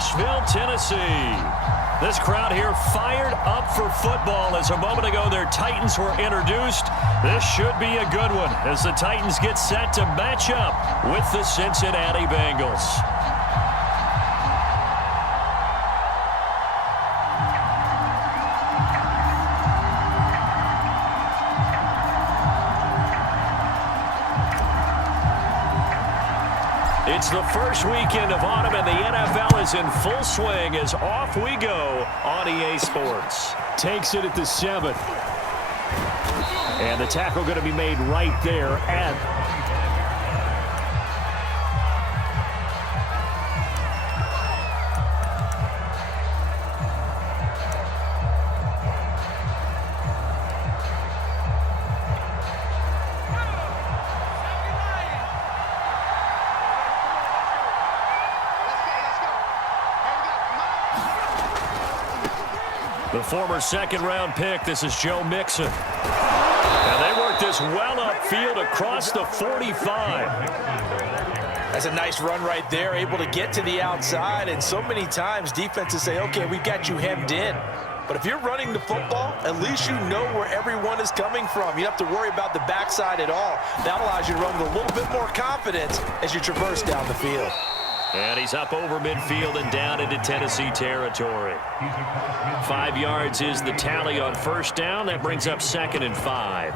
Nashville, Tennessee. This crowd here fired up for football as a moment ago their Titans were introduced. This should be a good one as the Titans get set to match up with the Cincinnati Bengals. It's the first weekend of autumn, and the NFL is in full swing as off we go on EA Sports. Takes it at the 7th. And the tackle going to be made right there at... The former second-round pick, this is Joe Mixon. And they work this well upfield across the 45. That's a nice run right there, able to get to the outside. And so many times defenses say, okay, we've got you hemmed in. But if you're running the football, at least you know where everyone is coming from. You don't have to worry about the backside at all. That allows you to run with a little bit more confidence as you traverse down the field. And he's up over midfield and down into Tennessee territory. 5 yards is the tally on first down. That brings up 2nd and 5.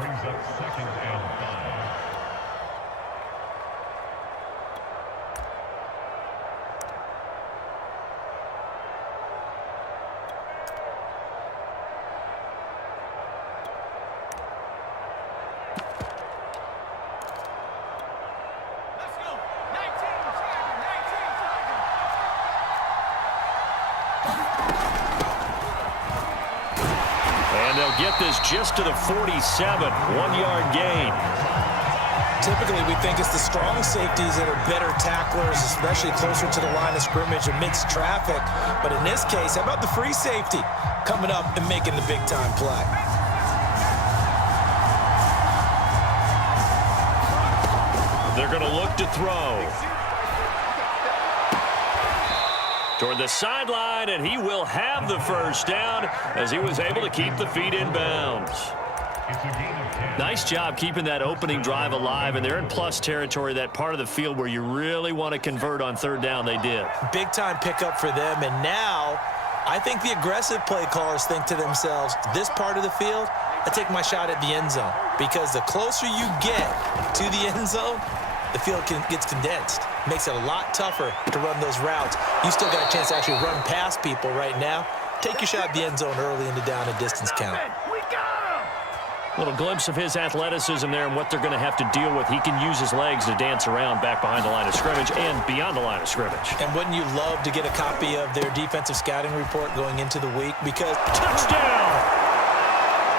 Get this just to the 47, 1-yard gain. Typically, we think it's the strong safeties that are better tacklers, especially closer to the line of scrimmage amidst traffic. But in this case, how about the free safety coming up and making the big-time play? They're going to look to throw. Toward the sideline, and he will have the first down as he was able to keep the feet in bounds. Nice job keeping that opening drive alive, and they're in plus territory, that part of the field where you really want to convert on third down. They did. Big-time pickup for them, and now I think the aggressive play callers think to themselves, this part of the field, I take my shot at the end zone, because the closer you get to the end zone, the field gets condensed. Makes it a lot tougher to run those routes. You still got a chance to actually run past people right now. Take your shot at the end zone early in the down and distance count. A little glimpse of his athleticism there and what they're going to have to deal with. He can use his legs to dance around back behind the line of scrimmage and beyond the line of scrimmage. And wouldn't you love to get a copy of their defensive scouting report going into the week? Because touchdown!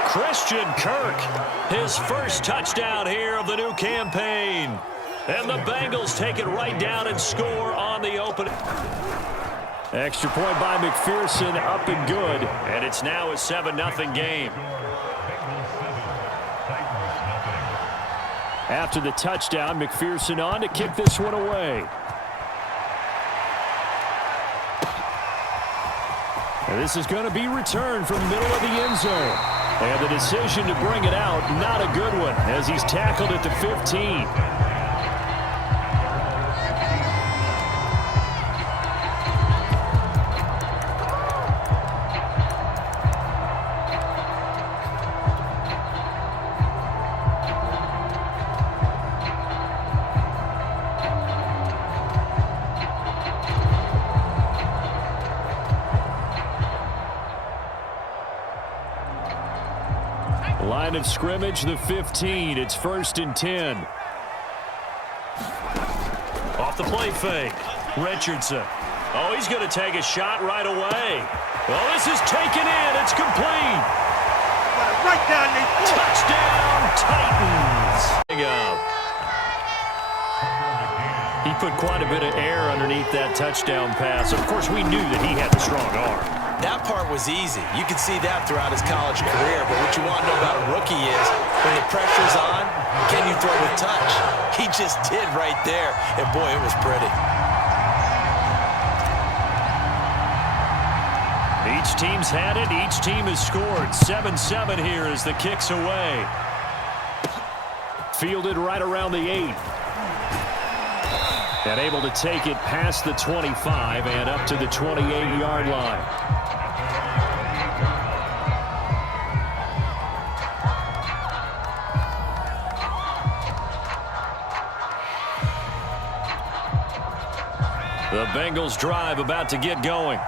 Christian Kirk, his first touchdown here of the new campaign. And the Bengals take it right down and score on the opening. Extra point by McPherson, up and good. And it's now a 7-0 game. After the touchdown, McPherson on to kick this one away. And this is going to be returned from the middle of the end zone. And the decision to bring it out, not a good one, as he's tackled at the 15. Line of scrimmage, the 15. It's 1st and 10. Off the play fake. Richardson. Oh, he's going to take a shot right away. Well, this is taken in. It's complete. Right down the touchdown, Titans. He put quite a bit of air underneath that touchdown pass. Of course, we knew that he had the strong arm. That part was easy. You could see that throughout his college career. But what you want to know about a rookie is when the pressure's on, can you throw with touch? He just did right there. And, boy, it was pretty. Each team's had it. Each team has scored. 7-7 here as the kick's away. Fielded right around the 8. And able to take it past the 25 and up to the 28-yard line. The Bengals drive about to get going.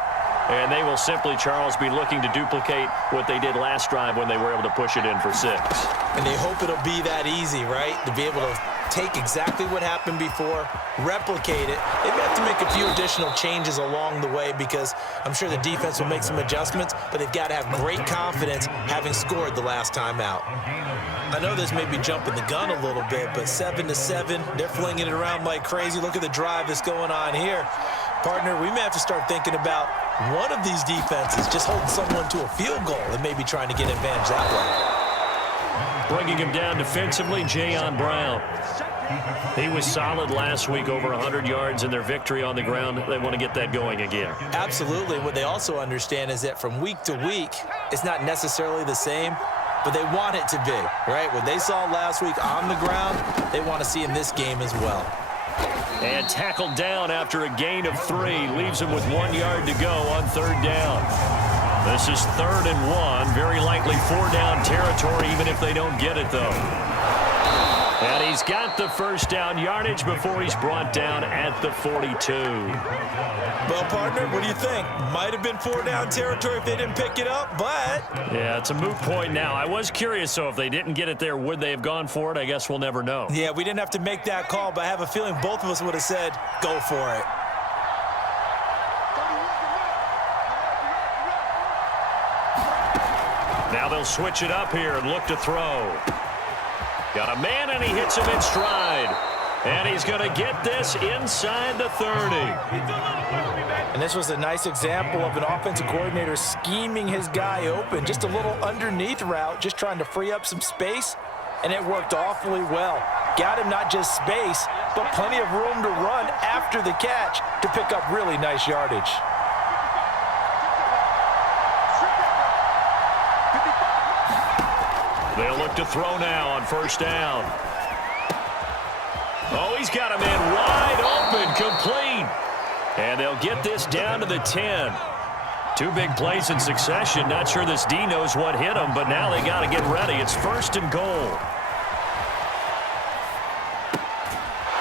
And they will simply, Charles, be looking to duplicate what they did last drive when they were able to push it in for 6. And they hope it'll be that easy, right? To be able to take exactly what happened before, replicate it. They may have to make a few additional changes along the way because I'm sure the defense will make some adjustments, but they've got to have great confidence having scored the last time out. I know this may be jumping the gun a little bit, but 7-7, they're flinging it around like crazy. Look at the drive that's going on here. Partner, we may have to start thinking about one of these defenses just holding someone to a field goal and maybe trying to get advantage that way. Bringing him down defensively, Jayon Brown. He was solid last week, over 100 yards in their victory on the ground. They want to get that going again. Absolutely. What they also understand is that from week to week, it's not necessarily the same, but they want it to be, right? What they saw last week on the ground, they want to see in this game as well. And tackled down after a gain of 3. Leaves him with 1 yard to go on 3rd down. This is 3rd and 1. Very likely 4-down territory, even if they don't get it, though. And he's got the 1st down yardage before he's brought down at the 42. Well, partner, what do you think? Might have been 4-down territory if they didn't pick it up, but... Yeah, it's a moot point now. I was curious, so if they didn't get it there, would they have gone for it? I guess we'll never know. Yeah, we didn't have to make that call, but I have a feeling both of us would have said, go for it. Now they'll switch it up here and look to throw. Got a man, and he hits him in stride. And he's going to get this inside the 30. And this was a nice example of an offensive coordinator scheming his guy open. Just a little underneath route, just trying to free up some space, and it worked awfully well. Got him not just space, but plenty of room to run after the catch to pick up really nice yardage. They'll look to throw now on 1st down. Oh, he's got him in wide open, complete. And they'll get this down to the 10. 2 big plays in succession. Not sure this D knows what hit him, but now they got to get ready. It's 1st and goal.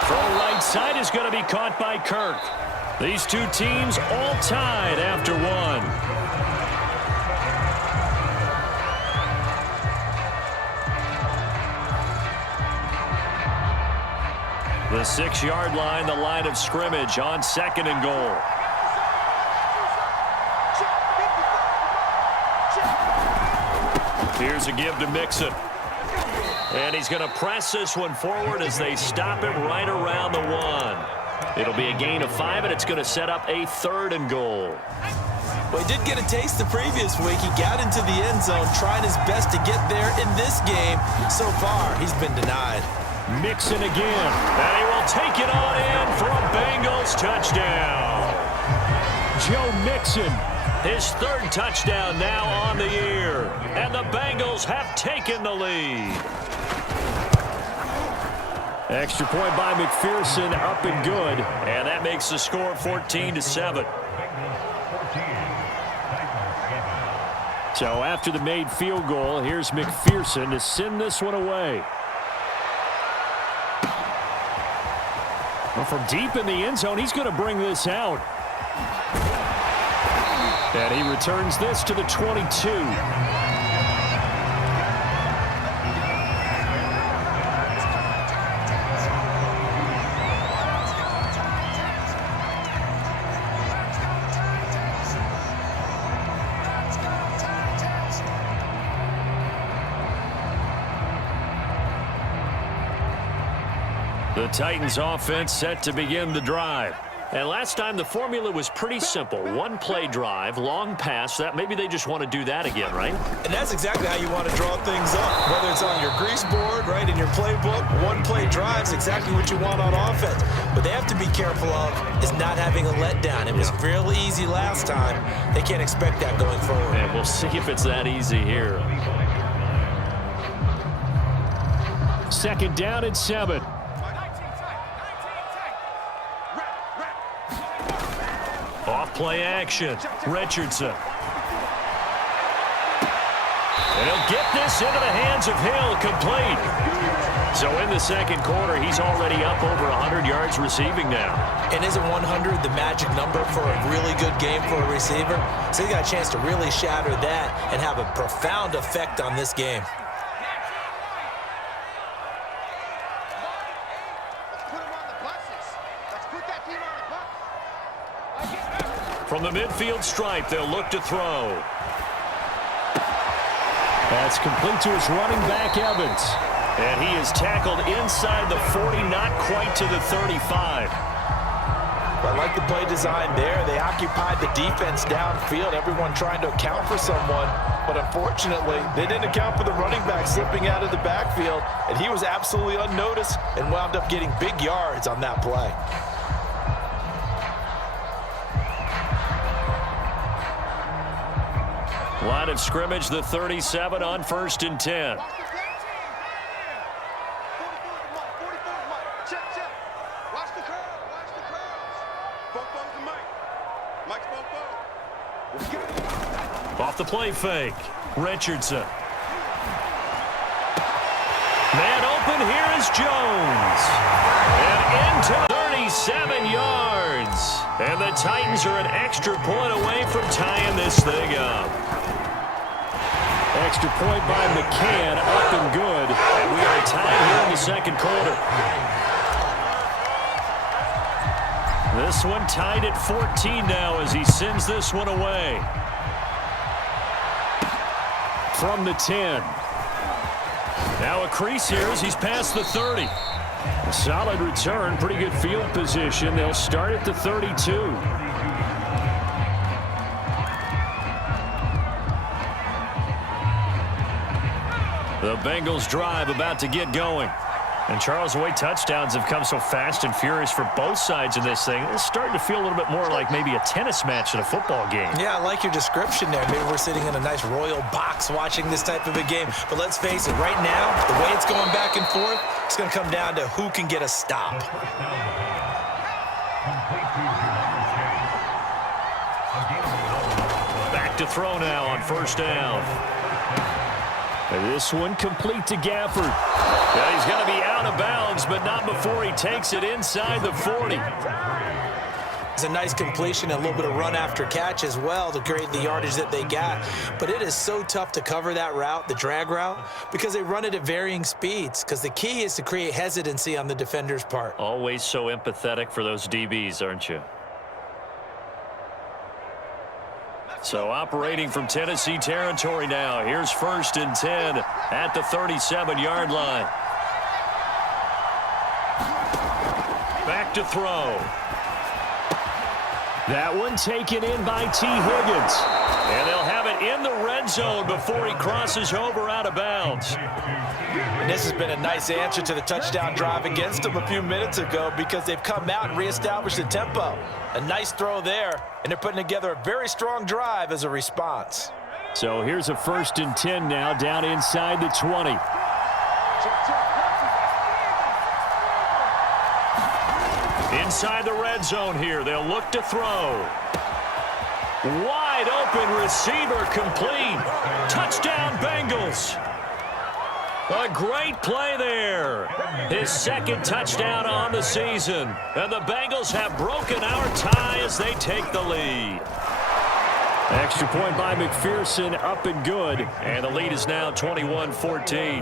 Throw right side is going to be caught by Kirk. These 2 teams all tied after 1. The 6-yard line, the line of scrimmage on 2nd and goal. Here's a give to Mixon. And he's going to press this one forward as they stop him right around the 1. It'll be a gain of 5, and it's going to set up a 3rd and goal. Well, he did get a taste the previous week. He got into the end zone, trying his best to get there in this game. So far, he's been denied. Mixon again, and he will take it on in for a Bengals touchdown. Joe Mixon, his 3rd touchdown now on the year, and the Bengals have taken the lead. Extra point by McPherson, up and good, and that makes the score 14-7. So after the made field goal, here's McPherson to send this one away. Well, from deep in the end zone, he's going to bring this out. And he returns this to the 22. The Titans offense set to begin the drive. And last time the formula was pretty simple. One play drive, long pass. That maybe they just want to do that again, right? And that's exactly how you want to draw things up. Whether it's on your grease board, right, in your playbook, one play drive is exactly what you want on offense. What they have to be careful of is not having a letdown. It was real easy last time. They can't expect that going forward. And we'll see if it's that easy here. Second down and 7. Off play action. Richardson. And he'll get this into the hands of Hill, complete. So in the second quarter, he's already up over 100 yards receiving now. And isn't 100 the magic number for a really good game for a receiver? So he got a chance to really shatter that and have a profound effect on this game. From the midfield stripe, they'll look to throw. That's complete to his running back, Evans. And he is tackled inside the 40, not quite to the 35. I like the play design there. They occupied the defense downfield, everyone trying to account for someone. But unfortunately, they didn't account for the running back slipping out of the backfield, and he was absolutely unnoticed and wound up getting big yards on that play. Line of scrimmage, the 37 on 1st and 10. Off the play fake. Richardson. Man open, here is Jones. And into 37 yards. And the Titans are an extra point away from tying this thing up. Extra point by McCann, up and good. And we are tied here in the second quarter. This one tied at 14 now as he sends this one away. From the 10. Now a crease here as he's past the 30. A solid return, pretty good field position. They'll start at the 32. The Bengals drive about to get going. And Charles, the way touchdowns have come so fast and furious for both sides in this thing, it's starting to feel a little bit more like maybe a tennis match in a football game. Yeah, I like your description there. Maybe we're sitting in a nice royal box watching this type of a game. But let's face it, right now, the way it's going back and forth, it's going to come down to who can get a stop. Back to throw now on 1st down. And this one complete to Gafford. Yeah, he's going to be out of bounds, but not before he takes it inside the 40. It's a nice completion, a little bit of run after catch as well to create the yardage that they got. But it is so tough to cover that route, the drag route, because they run it at varying speeds. Because the key is to create hesitancy on the defender's part. Always so empathetic for those DBs, aren't you? So operating from Tennessee territory now. Here's 1st and 10 at the 37-yard line. Back to throw. That one taken in by T. Higgins. And they'll have it in the red zone before he crosses over out of bounds. And this has been a nice answer to the touchdown drive against them a few minutes ago because they've come out and reestablished the tempo. A nice throw there, and they're putting together a very strong drive as a response. So here's a 1st and 10 now down inside the 20. Inside the red zone here, they'll look to throw. Wide open receiver complete. Touchdown Bengals. A great play there. His second touchdown on the season. And the Bengals have broken our tie as they take the lead. Extra point by McPherson, up and good. And the lead is now 21-14.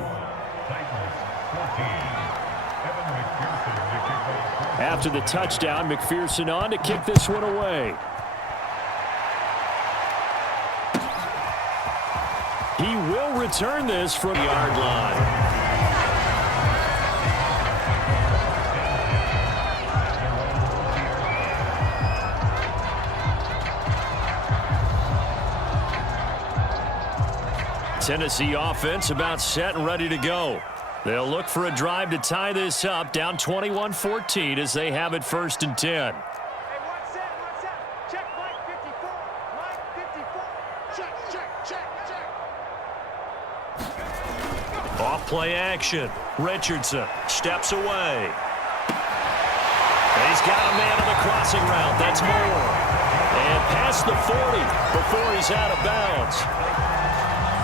After the touchdown, McPherson on to kick this one away. He will return this from the yard line. Tennessee offense about set and ready to go. They'll look for a drive to tie this up, down 21-14 as they have it 1st and 10. Hey, one set. Check Mike 54. Mike 54. Check. Off play action. Richardson steps away. And he's got a man on the crossing route. That's Moore. And past the 40 before he's out of bounds.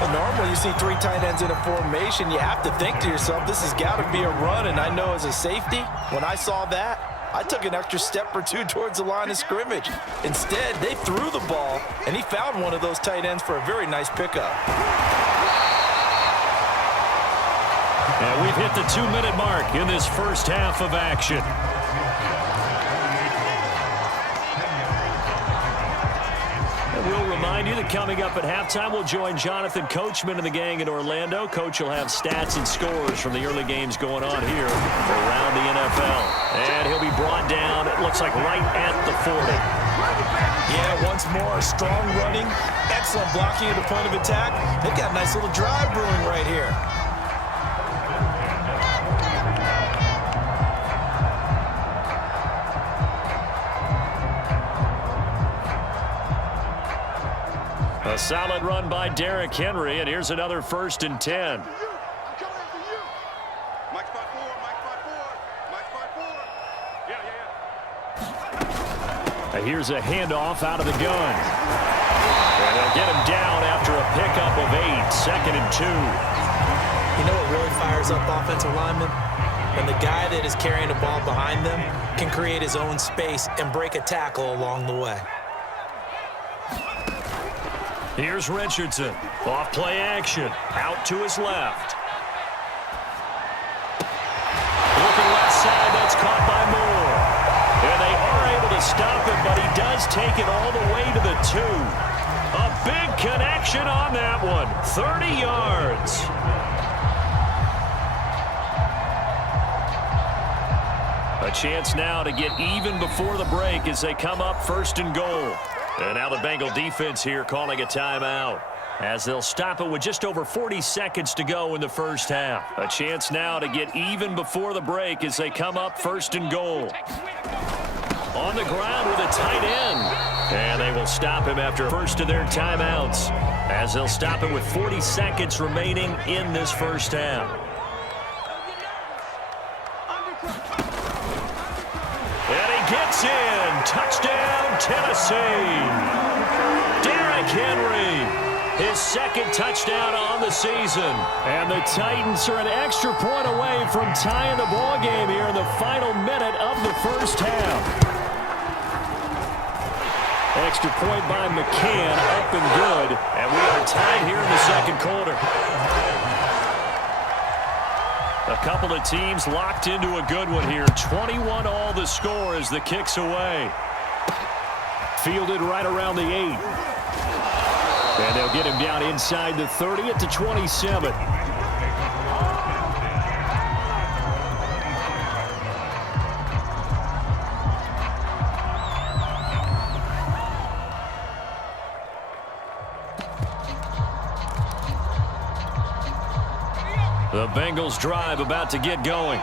Well, normally you see 3 tight ends in a formation, you have to think to yourself, this has got to be a run. And I know as a safety, when I saw that, I took an extra step or 2 towards the line of scrimmage. Instead, they threw the ball, and he found one of those tight ends for a very nice pickup. And we've hit the 2-minute mark in this first half of action. We'll remind you that coming up at halftime, we'll join Jonathan Coachman and the gang in Orlando. Coach will have stats and scores from the early games going on here around the NFL. And he'll be brought down, it looks like, right at the 40. Yeah, once more, strong running, excellent blocking at the point of attack. They've got a nice little drive brewing right here. A solid run by Derrick Henry, and here's another 1st and 10. I'm coming after you. Mike spot 4. Yeah. And here's a handoff out of the gun. And they'll get him down after a pickup of 8, 2nd and 2. You know what really fires up offensive linemen? When the guy that is carrying the ball behind them can create his own space and break a tackle along the way. Here's Richardson. Off play action. Out to his left. Looking left side. That's caught by Moore. And they are able to stop him, but he does take it all the way to the 2. A big connection on that one. 30 yards. A chance now to get even before the break as they come up 1st and goal. And now the Bengal defense here calling a timeout as they'll stop it with just over 40 seconds to go in the first half. A chance now to get even before the break as they come up 1st and goal. On the ground with a tight end. And they will stop him after first of their timeouts as they'll stop it with 40 seconds remaining in this first half. And he gets in. Touchdown, Tennessee. Derrick Henry, his 2nd touchdown on the season. And the Titans are an extra point away from tying the ball game here in the final minute of the first half. Extra point by McCann, up and good. And we are tied here in the 2nd quarter. A couple of teams locked into a good one here. 21 all the score as the kick's away. Fielded right around the 8. And they'll get him down inside the 30 at the 27. The Bengals drive about to get going.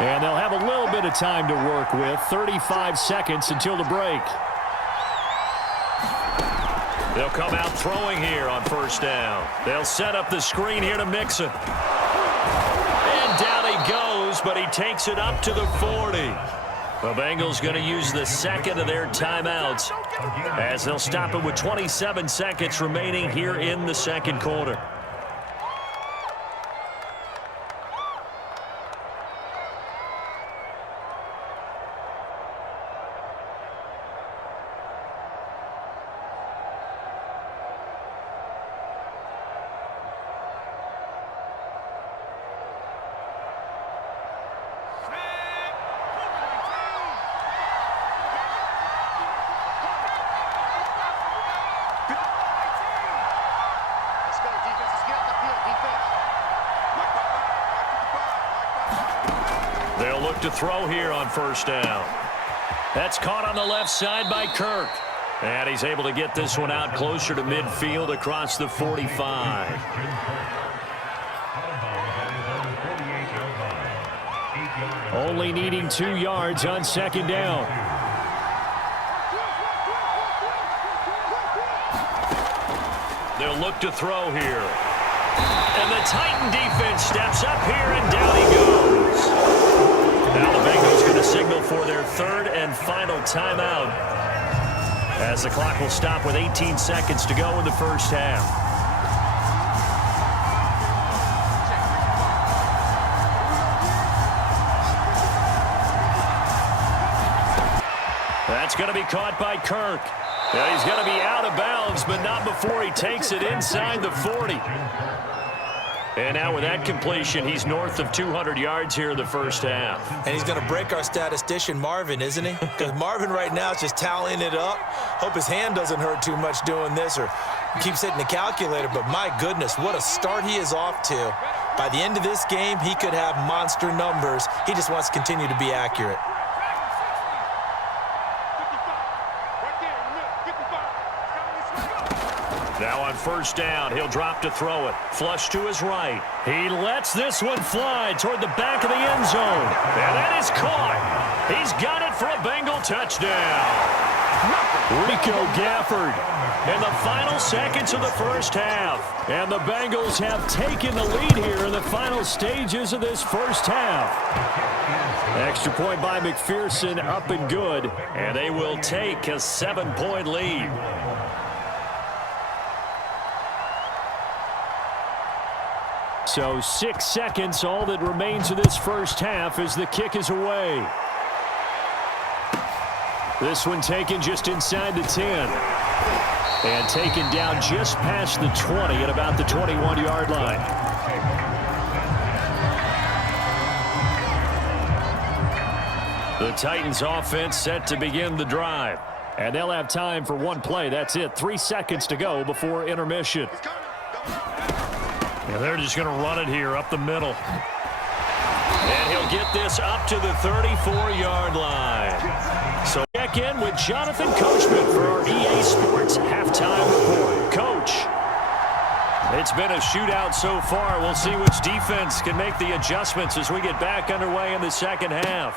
And they'll have a little bit of time to work with. 35 seconds until the break. They'll come out throwing here on 1st down. They'll set up the screen here to Mixon. And down he goes, but he takes it up to the 40. The Bengals going to use the 2nd of their timeouts as they'll stop it with 27 seconds remaining here in the 2nd quarter. They'll look to throw here on 1st down. That's caught on the left side by Kirk. And he's able to get this one out closer to midfield across the 45. Only needing 2 yards on second down. They'll look to throw here. And the Titan defense steps up here, and down he goes. Now the Bengals going to signal for their 3rd and final timeout, as the clock will stop with 18 seconds to go in the first half. That's going to be caught by Kirk. Yeah, he's going to be out of bounds, but not before he takes it inside the 40. And now with that completion, he's north of 200 yards here in the first half. And he's going to break our statistician Marvin, isn't he? Because Marvin right now is just tallying it up. Hope his hand doesn't hurt too much doing this or keeps hitting the calculator. But my goodness, what a start he is off to. By the end of this game, he could have monster numbers. He just wants to continue to be accurate. Now on first down, he'll drop to throw it. Flush to his right. He lets this one fly toward the back of the end zone. And that is caught. He's got it for a Bengal touchdown. Rico Gafford in the final seconds of the first half. And the Bengals have taken the lead here in the final stages of this first half. Extra point by McPherson, up and good. And they will take a 7-point lead. So 6 seconds, all that remains of this first half as the kick is away. This one taken just inside the 10. And taken down just past the 20 at about the 21-yard line. The Titans offense set to begin the drive. And they'll have time for one play. That's it. 3 seconds to go before intermission. And they're just going to run it here up the middle. And he'll get this up to the 34-yard line. So check in with Jonathan Coachman for our EA Sports halftime report. Coach, it's been a shootout so far. We'll see which defense can make the adjustments as we get back underway in the second half.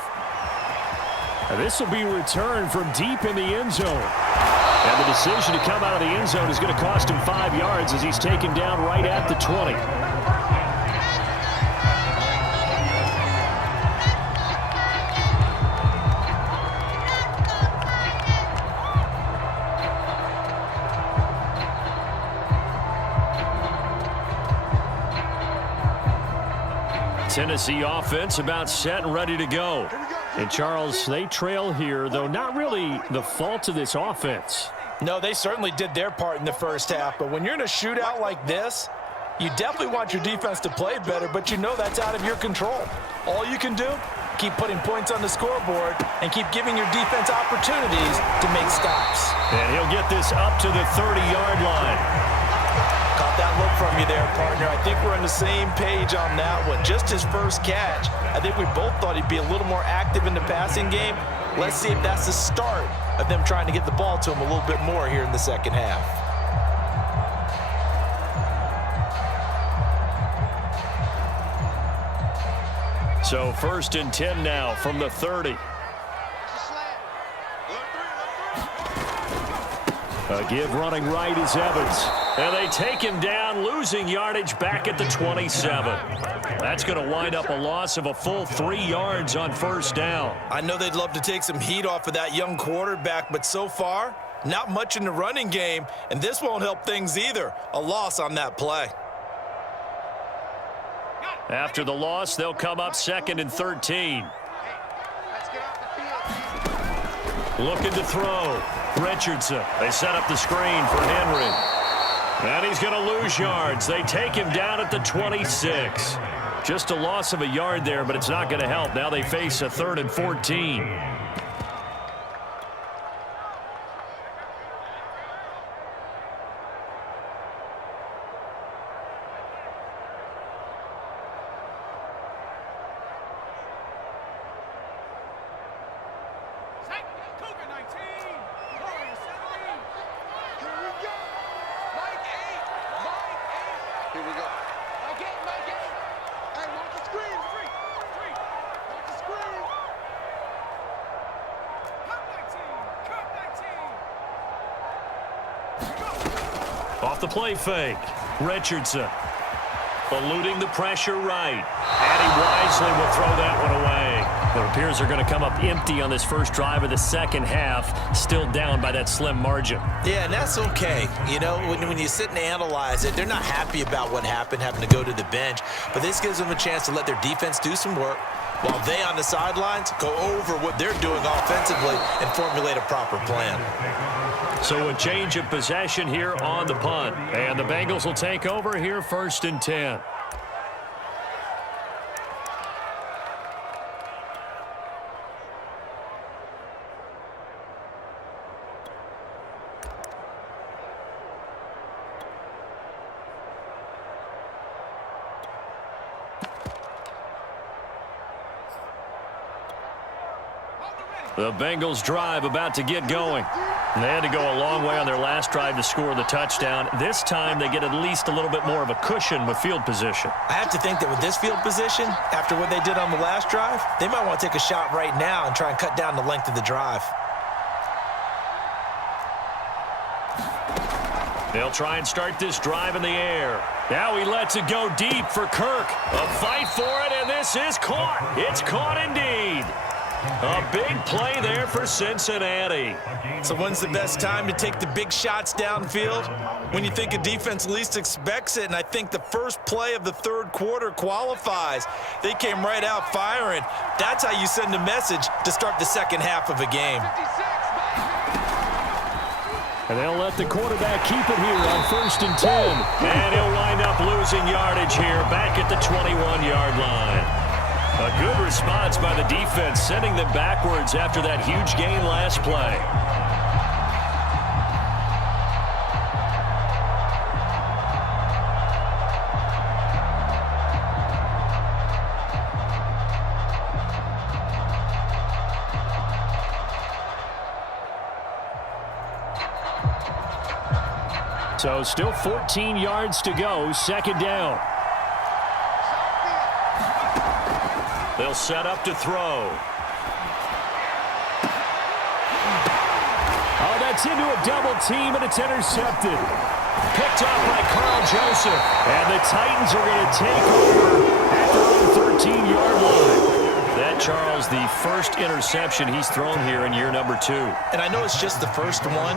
This will be returned from deep in the end zone. And the decision to come out of the end zone is going to cost him 5 yards as he's taken down right at the 20. Tennessee offense about set and ready to go. And, Charles, they trail here, though not really the fault of this offense. No, they certainly did their part in the first half. But when you're in a shootout like this, you definitely want your defense to play better, but you know that's out of your control. All you can do, keep putting points on the scoreboard and keep giving your defense opportunities to make stops. And he'll get this up to the 30-yard line. Caught that look from you there, partner. I think we're on the same page on that one. Just his first catch. I think we both thought he'd be a little more active in the passing game. Let's see if that's the start of them trying to get the ball to him a little bit more here in the second half. So 1st and 10 now from the 30. A give running right is Evans. And they take him down, losing yardage back at the 27. That's going to wind up a loss of a full 3 yards on first down. I know they'd love to take some heat off of that young quarterback, but so far, not much in the running game, and this won't help things either. A loss on that play. After the loss, they'll come up 2nd and 13. Looking to throw. Richardson. They set up the screen for Henry. And he's going to lose yards. They take him down at the 26. Just a loss of a yard there, but it's not going to help. Now they face a 3rd and 14. Off the play fake. Richardson eluding the pressure right. And he wisely will throw that one away. It appears they're going to come up empty on this first drive of the second half, still down by that slim margin. Yeah, and that's okay. You know, when you sit and analyze it, they're not happy about what happened, having to go to the bench. But this gives them a chance to let their defense do some work while they on the sidelines go over what they're doing offensively and formulate a proper plan. So a change of possession here on the punt. And the Bengals will take over here 1st and 10. The Bengals drive about to get going. They had to go a long way on their last drive to score the touchdown. This time they get at least a little bit more of a cushion with field position. I have to think that with this field position, after what they did on the last drive, they might want to take a shot right now and try and cut down the length of the drive. They'll try and start this drive in the air. Now he lets it go deep for Kirk. A fight for it, and this is caught. It's caught indeed. A big play there for Cincinnati. So when's the best time to take the big shots downfield? When you think a defense least expects it, and I think the first play of the third quarter qualifies. They came right out firing. That's how you send a message to start the second half of a game. And they'll let the quarterback keep it here on 1st and 10. And he'll wind up losing yardage here back at the 21-yard line. A good response by the defense, sending them backwards after that huge gain last play. So still 14 yards to go, second down. They'll set up to throw. Oh, that's into a double team, and it's intercepted. Picked off by Carl Joseph. And the Titans are going to take over at their own 13-yard line. That, Charles, the first interception he's thrown here in year number 2. And I know it's just the first one,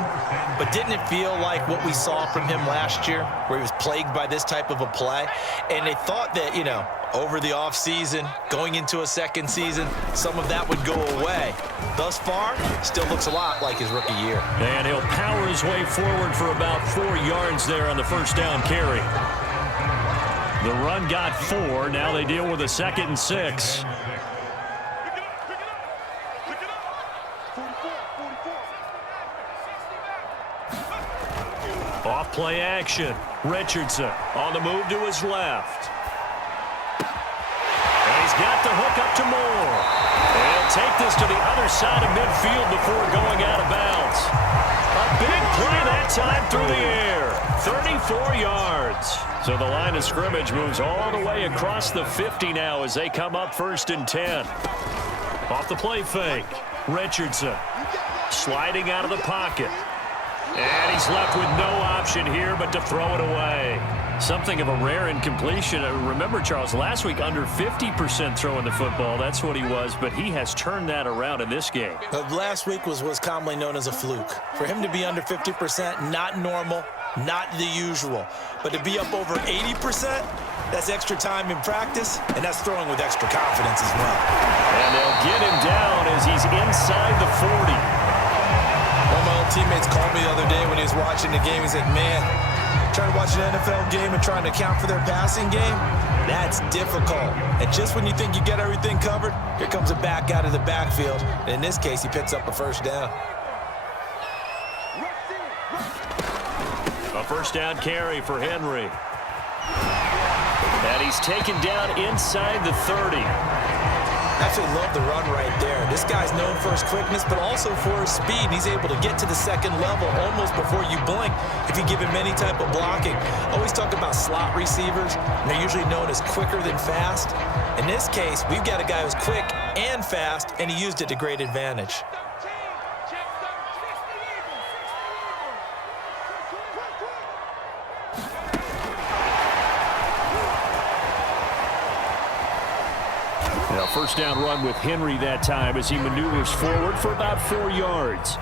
but didn't it feel like what we saw from him last year, where he was plagued by this type of a play? And they thought that, you know, over the offseason, going into a second season, some of that would go away. Thus far, still looks a lot like his rookie year. And he'll power his way forward for about 4 yards there on the first down carry. The run got 4. Now they deal with a 2nd and 6. Off play action. Richardson on the move to his left. And he's got the hook up to Moore. And he'll take this to the other side of midfield before going out of bounds. A big play that time through the air. 34 yards. So the line of scrimmage moves all the way across the 50 now as they come up 1st and 10. Off the play fake. Richardson sliding out of the pocket. And he's left with no option here but to throw it away. Something of a rare incompletion. Remember, Charles, last week under 50% throwing the football. That's what he was, but he has turned that around in this game. Last week was commonly known as a fluke. For him to be under 50%, not normal, not the usual. But to be up over 80%, that's extra time in practice, and that's throwing with extra confidence as well. And they'll get him down as he's inside the 40. One of my old teammates called me the other day when he was watching the game. He's like, man, trying to watch an NFL game and trying to account for their passing game, that's difficult. And just when you think you get everything covered, here comes a back out of the backfield. And in this case, he picks up a first down. A first down carry for Henry. And he's taken down inside the 30. Absolutely love the run right there. This guy's known for his quickness, but also for his speed. He's able to get to the second level almost before you blink if you give him any type of blocking. Always talk about slot receivers, and they're usually known as quicker than fast. In this case, we've got a guy who's quick and fast, and he used it to great advantage. A first down run with Henry that time as he maneuvers forward for about 4 yards.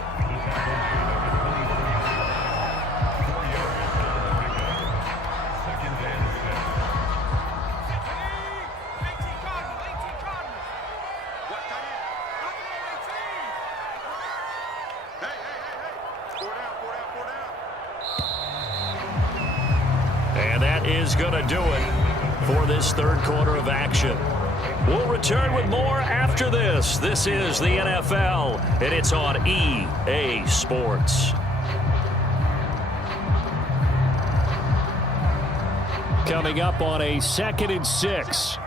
And that is going to do it for this third quarter of action. We'll return with more after this. This is the NFL, and it's on EA Sports. Coming up on a 2nd and 6.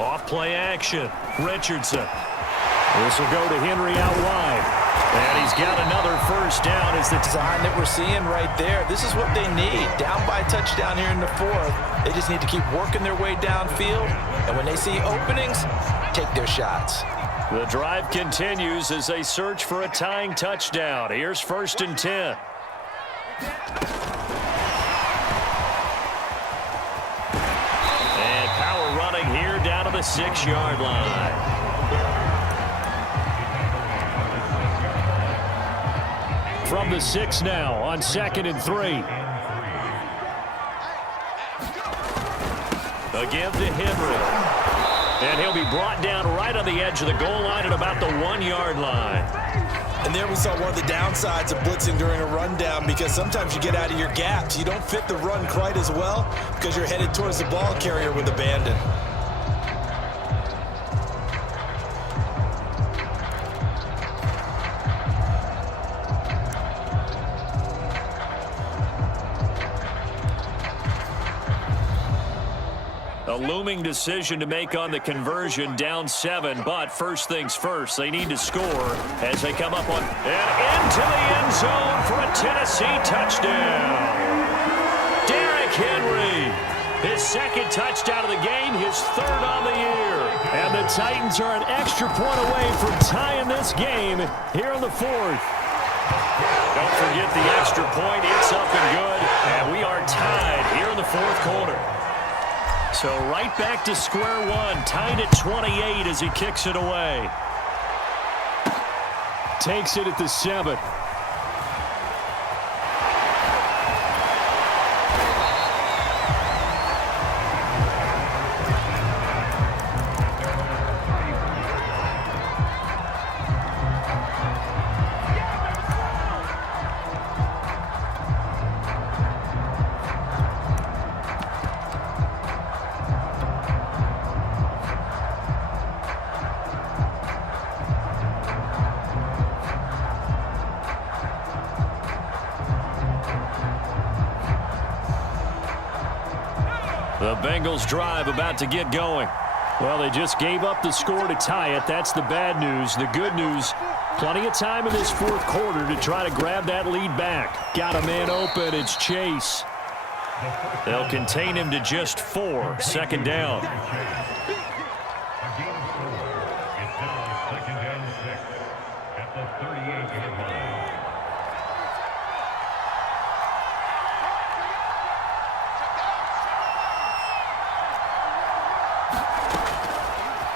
Off play action. Richardson. This will go to Henry out wide. And he's got another first down. Is the design that we're seeing right there. This is what they need. Down by a touchdown here in the 4th. They just need to keep working their way downfield. And when they see openings, take their shots. The drive continues as they search for a tying touchdown. Here's 1st and 10. And power running here down to the 6-yard line. From the 6 now on 2nd and 3. Again to Henry. And he'll be brought down right on the edge of the goal line at about the 1-yard line. And there we saw one of the downsides of blitzing during a rundown, because sometimes you get out of your gaps. You don't fit the run quite as well because you're headed towards the ball carrier with abandon. A looming decision to make on the conversion, down 7, but first things first, they need to score as they come up on and into the end zone for a Tennessee touchdown. Derrick Henry, his 2nd touchdown of the game, his 3rd on the year. And the Titans are an extra point away from tying this game here in the 4th. Don't forget the extra point, it's up and good, and we are tied here in the 4th quarter. So right back to square one, tied at 28 as he kicks it away. Takes it at the 7. The Bengals drive about to get going. Well, they just gave up the score to tie it. That's the bad news. The good news, plenty of time in this 4th quarter to try to grab that lead back. Got a man open. It's Chase. They'll contain him to just 4. 2nd down.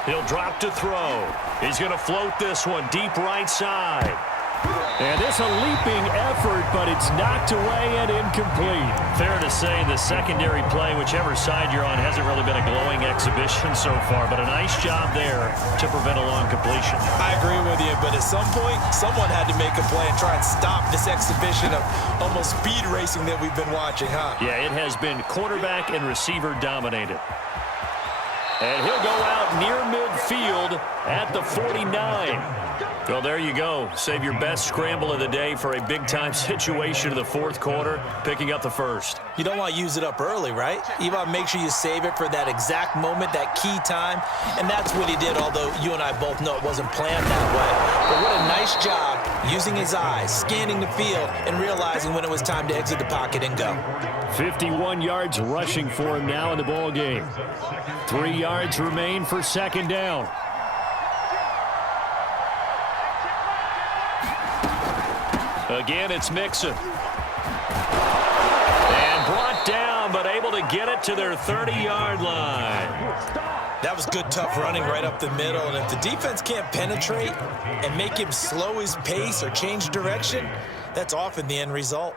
He'll drop to throw. He's going to float this one deep right side. And it's a leaping effort, but it's knocked away and incomplete. Fair to say the secondary play, whichever side you're on, hasn't really been a glowing exhibition so far, but a nice job there to prevent a long completion. I agree with you, but at some point, someone had to make a play and try and stop this exhibition of almost speed racing that we've been watching, huh? Yeah, it has been quarterback and receiver dominated. And he'll go out near midfield at the 49. Well, there you go. Save your best scramble of the day for a big-time situation in the 4th quarter, picking up the 1st. You don't want to use it up early, right? You want to make sure you save it for that exact moment, that key time. And that's what he did, although you and I both know it wasn't planned that way. But what a nice job using his eyes, scanning the field, and realizing when it was time to exit the pocket and go. 51 yards rushing for him now in the ball game. 3 yards remain for 2nd down. Again, it's Mixon. And brought but able to get it to their 30-yard line. That was good, tough running right up the middle. And if the defense can't penetrate and make him slow his pace or change direction, that's often the end result.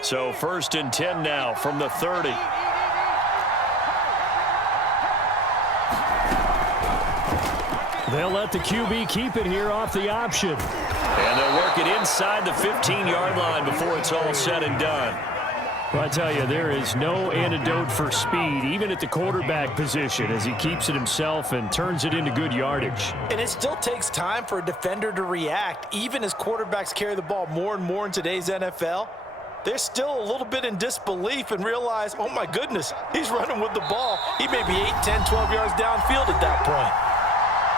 So 1st and 10 now from the 30. They'll let the QB keep it here off the option. And they'll work it inside the 15-yard line before it's all said and done. Well, I tell you, there is no antidote for speed, even at the quarterback position, as he keeps it himself and turns it into good yardage. And it still takes time for a defender to react, even as quarterbacks carry the ball more and more in today's NFL. They're still a little bit in disbelief and realize, oh my goodness, he's running with the ball. He may be 8, 10, 12 yards downfield at that point.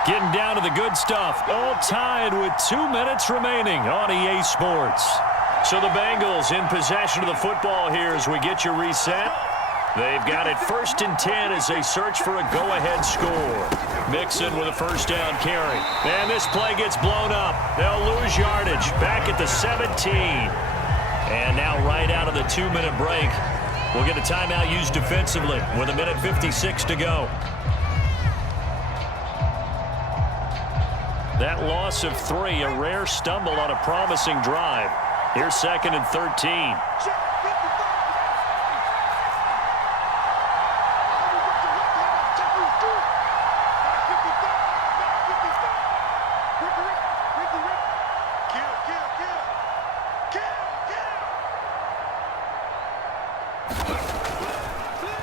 Getting down to the good stuff. All tied with 2 minutes remaining on EA Sports. So the Bengals in possession of the football here as we get you reset. They've got it 1st and 10 as they search for a go-ahead score. Mixon with a first down carry. And this play gets blown up. They'll lose yardage. Back at the 17. And now right out of the 2-minute break, we'll get a timeout used defensively with 1:56 to go. That loss of 3, a rare stumble on a promising drive. Here's 2nd and 13.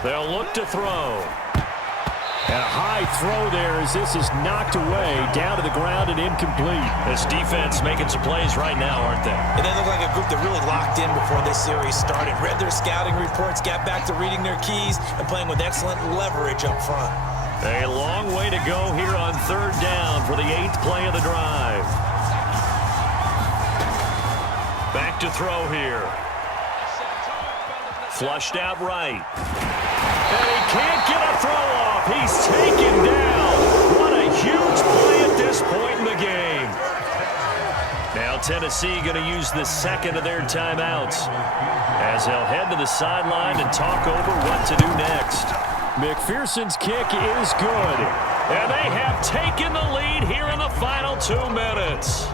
They'll look to throw. And a high throw there as this is knocked away, down to the ground and incomplete. This defense making some plays right now, aren't they? And they look like a group that really locked in before this series started. Read their scouting reports, got back to reading their keys, and playing with excellent leverage up front. A long way to go here on 3rd down for the 8th play of the drive. Back to throw here. Flushed out right. And he can't get a throw off. He's taken down. What a huge play at this point in the game. Now Tennessee going to use the 2nd of their timeouts as they'll head to the sideline and talk over what to do next. McPherson's kick is good. And they have taken the lead here in the final 2 minutes.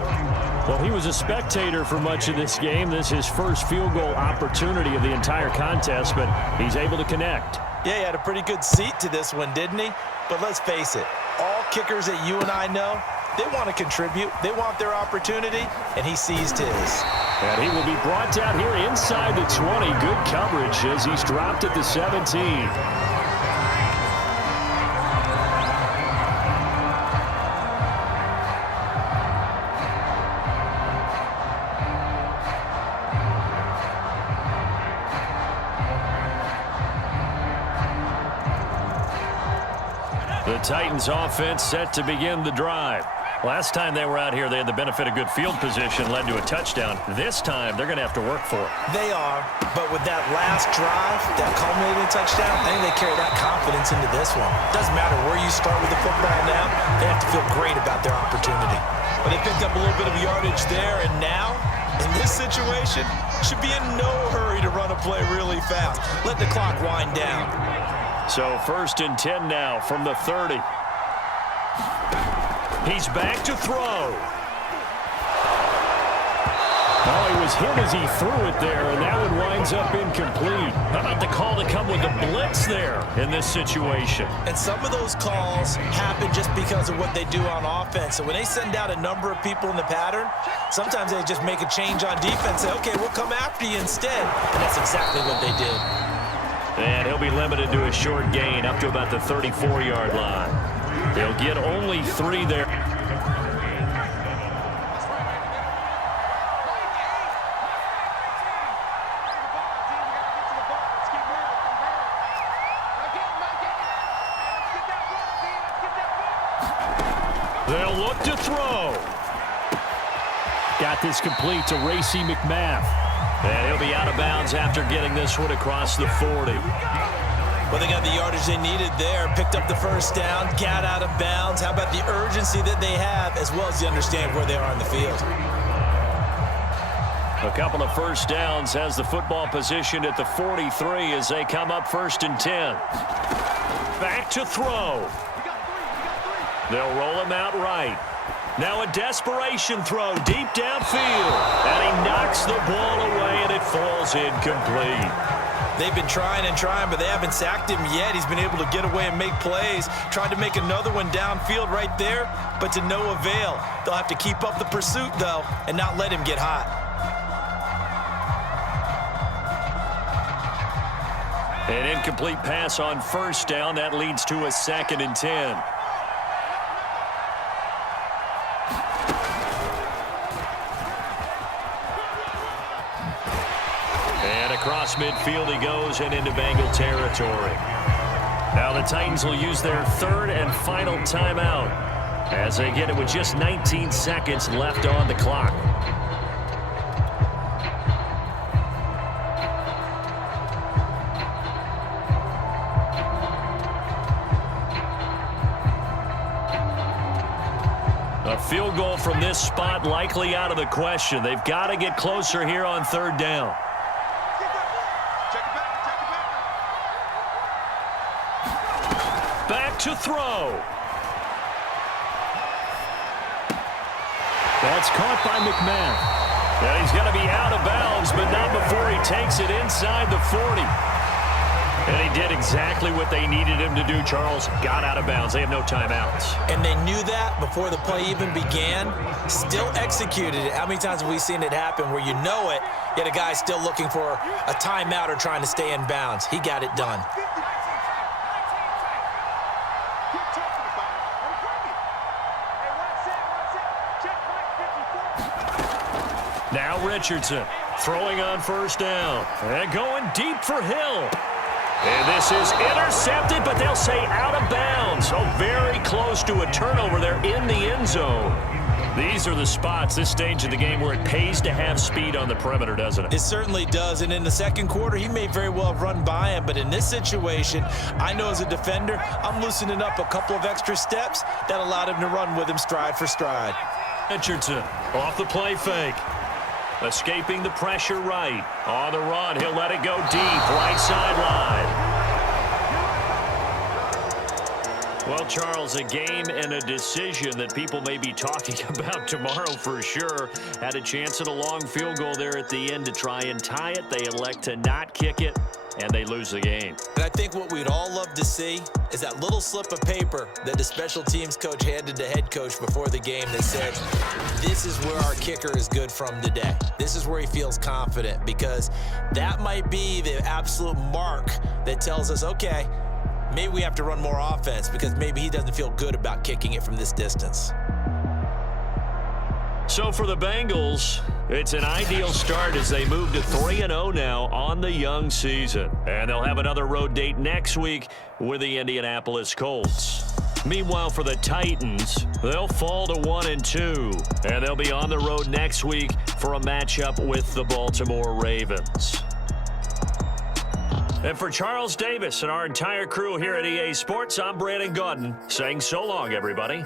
Well, he was a spectator for much of this game. This is his first field goal opportunity of the entire contest, but he's able to connect. Yeah, he had a pretty good seat to this one, didn't he? But let's face it, all kickers that you and I know, they want to contribute. They want their opportunity, and he seized his. And he will be brought down here inside the 20. Good coverage as he's dropped at the 17. The Titans offense set to begin the drive. Last time they were out here, they had the benefit of good field position, led to a touchdown. This time, they're going to have to work for it. They are, but with that last drive, that culminating touchdown, I think they carry that confidence into this one. Doesn't matter where you start with the football now, they have to feel great about their opportunity. But they picked up a little bit of yardage there, and now, in this situation, should be in no hurry to run a play really fast. Let the clock wind down. So 1st and 10 now from the 30. He's back to throw. Oh, he was hit as he threw it there, and that one winds up incomplete. How about the call to come with the blitz there in this situation? And some of those calls happen just because of what they do on offense. So when they send out a number of people in the pattern, sometimes they just make a change on defense, say, okay, we'll come after you instead. And that's exactly what they did. And he'll be limited to a short gain up to about the 34-yard line. They'll get only 3 there. They'll look to throw. Got this complete to Racey McMath. And he'll be out of bounds after getting this one across the 40. Well, they got the yardage they needed there, picked up the first down, got out of bounds. How about the urgency that they have, as well as you understand where they are on the field? A couple of first downs has the football position at the 43 as they come up 1st and 10. Back to throw. They'll roll him out right. Now a desperation throw deep downfield. And he knocks the ball away, and it falls incomplete. They've been trying and trying, but they haven't sacked him yet. He's been able to get away and make plays. Tried to make another one downfield right there, but to no avail. They'll have to keep up the pursuit, though, and not let him get hot. An incomplete pass on first down. That leads to a 2nd and 10. Across midfield he goes and into Bengal territory. Now the Titans will use their 3rd and final timeout as they get it with just 19 seconds left on the clock. A field goal from this spot likely out of the question. They've got to get closer here on 3rd down. Back to throw. That's caught by McMahon. And he's going to be out of bounds, but not before he takes it inside the 40. And he did exactly what they needed him to do, Charles. Got out of bounds. They have no timeouts. And they knew that before the play even began. Still executed it. How many times have we seen it happen where you know it, yet a guy's still looking for a timeout or trying to stay in bounds? He got it done. Now Richardson throwing on first down. And going deep for Hill. And this is intercepted, but they'll say out of bounds. So very close to a turnover there in the end zone. These are the spots, this stage of the game, where it pays to have speed on the perimeter, doesn't it? It certainly does. And in the second quarter, he may very well have run by him. But in this situation, I know as a defender, I'm loosening up a couple of extra steps that allowed him to run with him stride for stride. Richardson off the play fake. Escaping the pressure right. On the run, he'll let it go deep. Right sideline. Well, Charles, a game and a decision that people may be talking about tomorrow for sure. Had a chance at a long field goal there at the end to try and tie it. They elect to not kick it, and they lose the game. And I think what we'd all love to see is that little slip of paper that the special teams coach handed to head coach before the game that said, this is where our kicker is good from today. This is where he feels confident, because that might be the absolute mark that tells us, okay, maybe we have to run more offense because maybe he doesn't feel good about kicking it from this distance. So for the Bengals, it's an ideal start as they move to 3-0 now on the young season. And they'll have another road date next week with the Indianapolis Colts. Meanwhile, for the Titans, they'll fall to 1-2. And they'll be on the road next week for a matchup with the Baltimore Ravens. And for Charles Davis and our entire crew here at EA Sports, I'm Brandon Gaudin saying so long, everybody.